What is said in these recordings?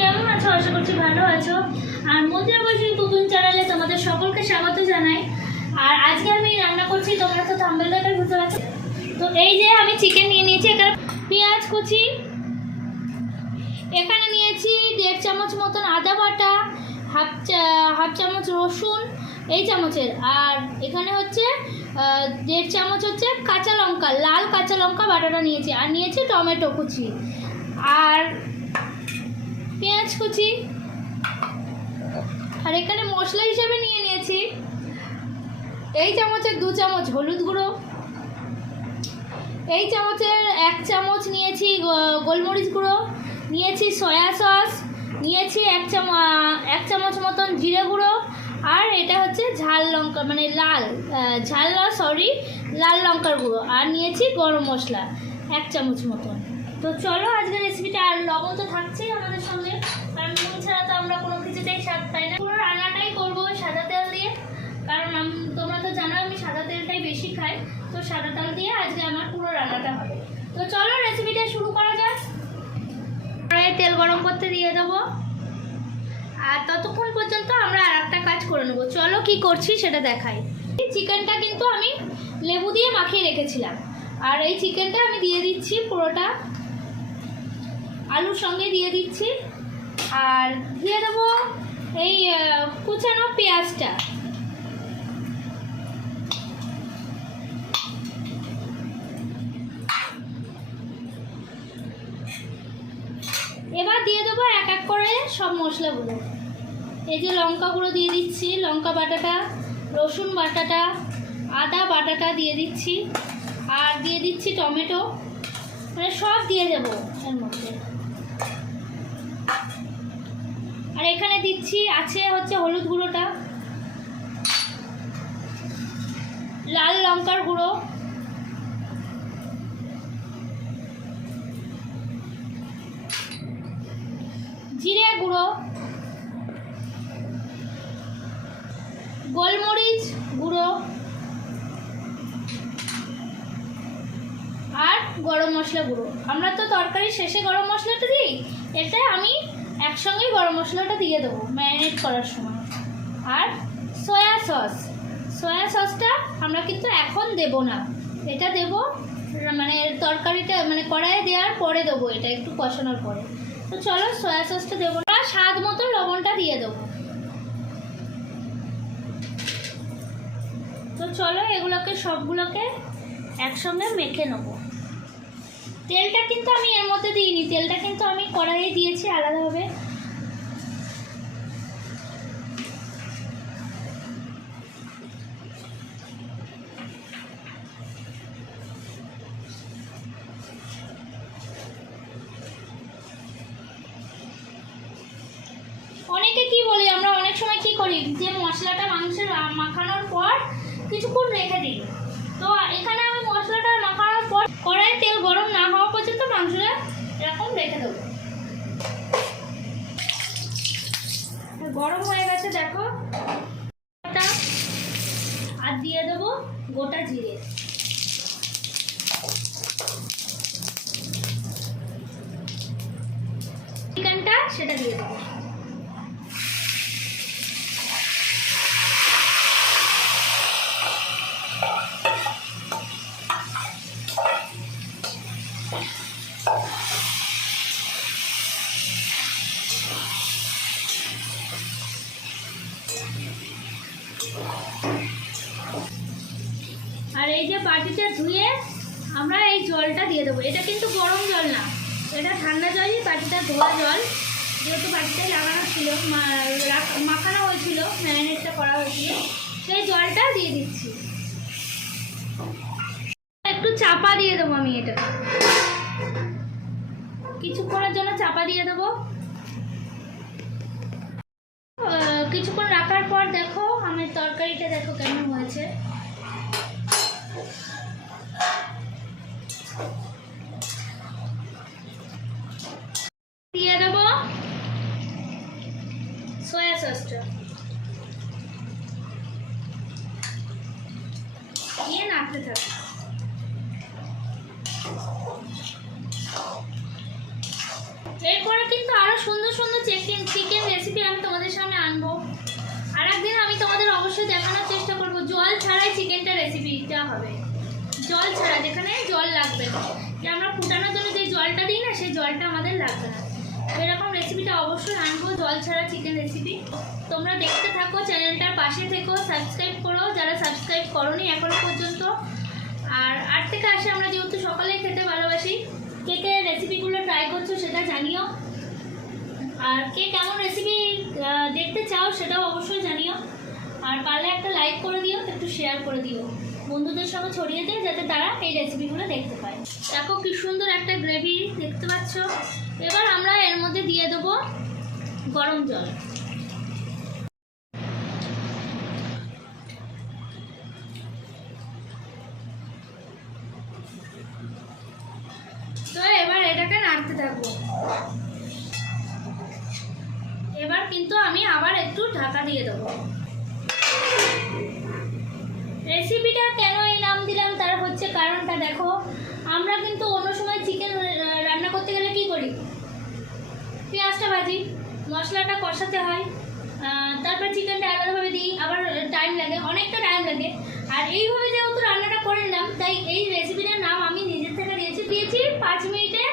কেমন আছো? আশা করছি ভালো আছো। আর মন্দিরা বৈশী নতুন চ্যানেলে তোমাদের সকলকে স্বাগত জানাই। আর আজকে আমি রান্না করছি, তোমরা তো থাম্বনেল দেখে বুঝতে পারছো। তো এই যে আমি চিকেন নিয়ে নিয়েছি, এখানে পেঁয়াজ কুচি, এখানে নিয়েছি 1.5 চামচ মতন আদা বাটা, হাফ চামচ রসুন এই চামচের, আর এখানে হচ্ছে 1.5 চামচ হচ্ছে কাঁচা লঙ্কা, লাল কাঁচা লঙ্কা বাটাটা নিয়েছি, আর নিয়েছি টমেটো কুচি আর পেঁয়াজ কুচি। আর এখানে মশলা হিসেবে নিয়ে নিয়েছি এই চামচের 2 চামচ হলুদ গুঁড়ো, এই চামচের 1 চামচ নিয়েছি গোলমরিচ গুঁড়ো, নিয়েছি সয়া সস, নিয়েছি 1 চামচ মতন জিরে গুঁড়ো, আর এটা হচ্ছে ঝাল লঙ্কা মানে লাল লঙ্কার গুঁড়ো, আর নিয়েছি গরম মশলা 1 চামচ মতন। তো চলো আজকের রেসিপিটা। আর লবণ তো থাকছেই আমাদের সঙ্গে, কারণ নুন ছাড়া তো আমরা কোনো কিছুতেই স্বাদ পাই না। পুরো রান্নাটাই করবো সাদা তেল দিয়ে, কারণ তোমরা তো জানো আমি সাদা তেলটাই বেশি খাই, তো সাদা তেল দিয়ে আজকে আমার পুরো রান্নাটা হবে। তো চলো রেসিপিটা শুরু করা যাক। তেল গরম করতে দিয়ে দেবো, আর ততক্ষণ পর্যন্ত আমরা আর একটা কাজ করে নেবো। চলো কি করছি সেটা দেখাই। চিকেনটা কিন্তু আমি লেবু দিয়ে মাখিয়ে রেখেছিলাম, আর এই চিকেনটা আমি দিয়ে দিচ্ছি পুরোটা, আলুর সঙ্গে দিয়ে দিচ্ছি, আর দিয়ে দেবো এই কুচানো পেঁয়াজটা। এবার দিয়ে দেবো এক এক করে সব মশলাগুলো। এই যে লঙ্কা গুঁড়ো দিয়ে দিচ্ছি, লঙ্কা বাটাটা, রসুন বাটাটা, আদা বাটাটা দিয়ে দিচ্ছি, আর দিয়ে দিচ্ছি টমেটো, মানে সব দিয়ে দেবো এর মধ্যে। আর এখানে দিচ্ছি হচ্ছে হলুদ গুঁড়োটা, লাল লঙ্কার গুঁড়ো, জিরে গুঁড়ো, গোলমরিচ গুঁড়ো, আর গরম মশলা গুঁড়ো। আমরা তো তরকারি শেষে গরম মশলাটা দিই, এটা আমি একসঙ্গেই গরম মশলাটা দিয়ে দেবো ম্যারিনেট করার সময়। আর সয়া সসটা আমরা কিন্তু এখন দেব না, এটা দেব মানে তরকারিটা মানে কড়াইয়ে দেওয়ার পরে দেবো, এটা একটু কষানোর পরে। তো চলো সয়া সসটা দেবো না, স্বাদ মতো লবণটা দিয়ে দেবো। তো চলো এগুলোকে সবগুলোকে একসঙ্গে মেখে নেবো। তেলটা কিন্তু আমি এর মধ্যে দিইনি, তেলটা কিন্তু আমি কড়াইয়ে দিয়েছি আলাদাভাবে। অনেকে কি বলি, আমরা অনেক সময় কি করি যে মশলাটা মাংসের মাখানোর পর কিছুক্ষণ রেখে দিই। তো এখানে আমি মশলাটা মাখানোর পর কড়াইয়ে তেল গরম না হওয়া পর্যন্ত মাংসটা এরকম রেখে দেবো। গরম হয়ে গেছে দেখো, আর দিয়ে দেবো গোটা জিরে, চিকেনটা সেটা দিয়ে দেবো। আর এই যে বাটিটা ধুয়ে আমরা এই জলটা দিয়ে দেবো। এটা কিন্তু গরম জল না, এটা ঠান্ডা জলই, বাটিটা ধোয়া জল, যেহেতু বাটিটাই লাগানো ছিল, মাখানো হয়েছিল, ম্যারিনেটটা করা হয়েছিল, সেই জলটা দিয়ে দিচ্ছি। একটু চাপা দিয়ে দেবো আমি, এটা কিছুক্ষণের জন্য চাপা দিয়ে দেবো। কিছুক্ষণ রাখার পর দেখো আমার তরকারিটা দেখো কেমন হয়েছে। দিয়ে দেবো সয়া সসটা, দিয়ে নাড়তে থাকবো। এরপরে কিন্তু আরো সুন্দর সুন্দর চিকেন রেসিপি আমি তোমাদের সামনে আনবো। আর একদিন আমি তোমাদের অবশ্যই দেখানোর চেষ্টা করব জল ছাড়াই চিকেনটা রেসিপিটা হবে, জল ছাড়া, যেখানে জল লাগবে না, যে আমরা ফুটানোর জন্য যে জলটা দিই না সেই জলটা আমাদের লাগবে না, এরকম রেসিপিটা অবশ্যই আনবো, জল ছাড়া চিকেন রেসিপি। তোমরা দেখতে থাকো, চ্যানেলটার পাশে থেকো, সাবস্ক্রাইব করো যারা সাবস্ক্রাইব করোনি এখনো পর্যন্ত। আর আট থেকে আসে আমরা যেহেতু সকালেই খেতে ভালোবাসি, কে কে রেসিপিগুলো ট্রাই করছো সেটা জানিও, আর কে কেমন রেসিপি দেখতে চাও সেটাও অবশ্যই জানিও। আর পারলে একটা লাইক করে দিও, একটু শেয়ার করে দিও, বন্ধুদের সঙ্গে ছড়িয়ে দিও যাতে তারা এই রেসিপিগুলো দেখতে পায়। দেখো কি সুন্দর একটা গ্রেভি দেখতে পাচ্ছ। এবার আমরা এর মধ্যে দিয়ে দেবো গরম জল। তো এবার এটাকে নাড়তে থাকবো। এবার কিন্তু আমি আবার একটু ঢাকা দিয়ে দেবো। রেসিপিটা কেন এই নাম দিলাম তার হচ্ছে কারণটা দেখো, আমরা কিন্তু অন্য সময় চিকেন রান্না করতে গেলে কি করি, পেঁয়াজটা ভাজি, মশলাটা কষাতে হয়, তারপর চিকেনটা আলাদাভাবে দিই, আবার টাইম লাগে, অনেকটা টাইম লাগে। আর এইভাবে যেহেতু রান্নাটা করে নিলাম, তাই এই রেসিপিটার নাম আমি নিজের থেকে দিয়েছি 5 মিনিটে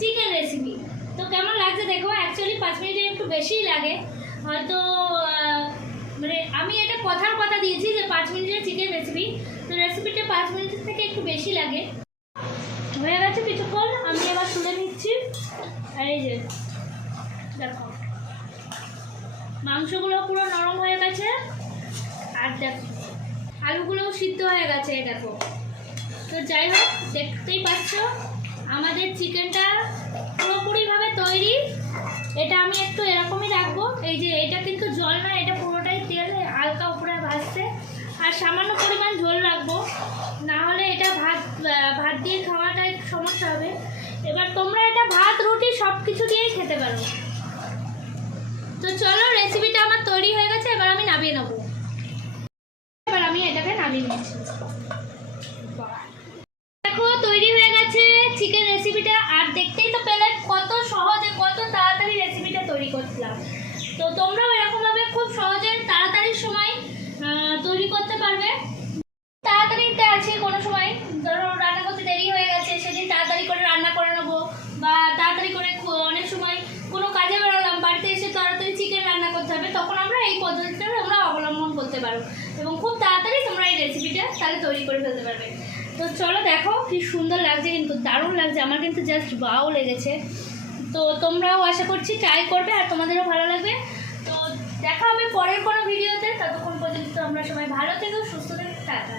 চিকেন রেসিপি। তো কেমন লাগছে দেখো, অ্যাকচুয়ালি 5 মিনিটে একটু বেশিই লাগে হয়তো, মানে আমি এটা কথার কথা দিয়েছি যে 5 মিনিটের চিকেন রেসিপি, তো রেসিপিটা 5 মিনিটের থেকে একটু বেশি লাগে। হয়ে গেছে কিছুক্ষণ, আমি এবার তুলে নিচ্ছি। এই যে দেখো মাংসগুলো পুরো নরম হয়ে গেছে, আর দেখো আলুগুলোও সিদ্ধ হয়ে গেছে দেখো। তো যাই হোক, দেখতেই পাচ্ছ আমাদের চিকেনটা পুরোপুরিভাবে তৈরি। এটা আমি একটু এরকমই রাখবো, এই যে এটা কিন্তু জল না, এটা পুরোটাই তেল, হালকা উপরে ভাজছে, আর সামান্য পরিমাণ ঝোল রাখবো, না হলে এটা ভাত দিয়ে খাওয়াটা একটু সমস্যা হবে। এবার তোমরা এটা ভাত রুটি সব কিছু দিয়েই খেতে পারো। তো চলো, রেসিপিটা আমার তৈরি হয়ে গেছে, এবার আমি নামিয়ে নেবো। এবার আমি এটাকে নামিয়ে নিচ্ছি। দেখো তৈরি হয়ে গেছে চিকেন রেসিপিটা, আর দেখতেই তো পেলে কত সহজে কত তাড়াতাড়ি রেসিপিটা তৈরি করছিলাম। তো তোমরাও এরকমভাবে খুব সহজে তাড়াতাড়ির সময় তৈরি করতে পারবে। তাড়াতাড়িতে আছে কোনো সময় ধরো রান্না করতে দেরি হয়ে গেছে, সেদিন তাড়াতাড়ি করে রান্না করে নেবো, বা তাড়াতাড়ি করে অনেক সময় কোনো কাজে বেরোলাম, বাড়িতে এসে তাড়াতাড়ি চিকেন রান্না করতে হবে, তখন আমরা এই পদ্ধতিটা তোমরা অবলম্বন করতে পারো এবং খুব তাড়াতাড়ি তোমরা এই রেসিপিটা তাহলে তৈরি করে ফেলতে পারবে। তো চলো দেখো কি সুন্দর লাগছে, কিন্তু দারুণ লাগছে, আমার কিন্তু জাস্ট বাও লেগেছে। তো তোমরাও আশা করছি ট্রাই করবে আর তোমাদেরও ভালো লাগবে। তো দেখা হবে পরের কোনো ভিডিওতে, ততক্ষণ পর্যন্ত আমরা সবাই ভালো থেকো, সুস্থ থেকো, টাটা।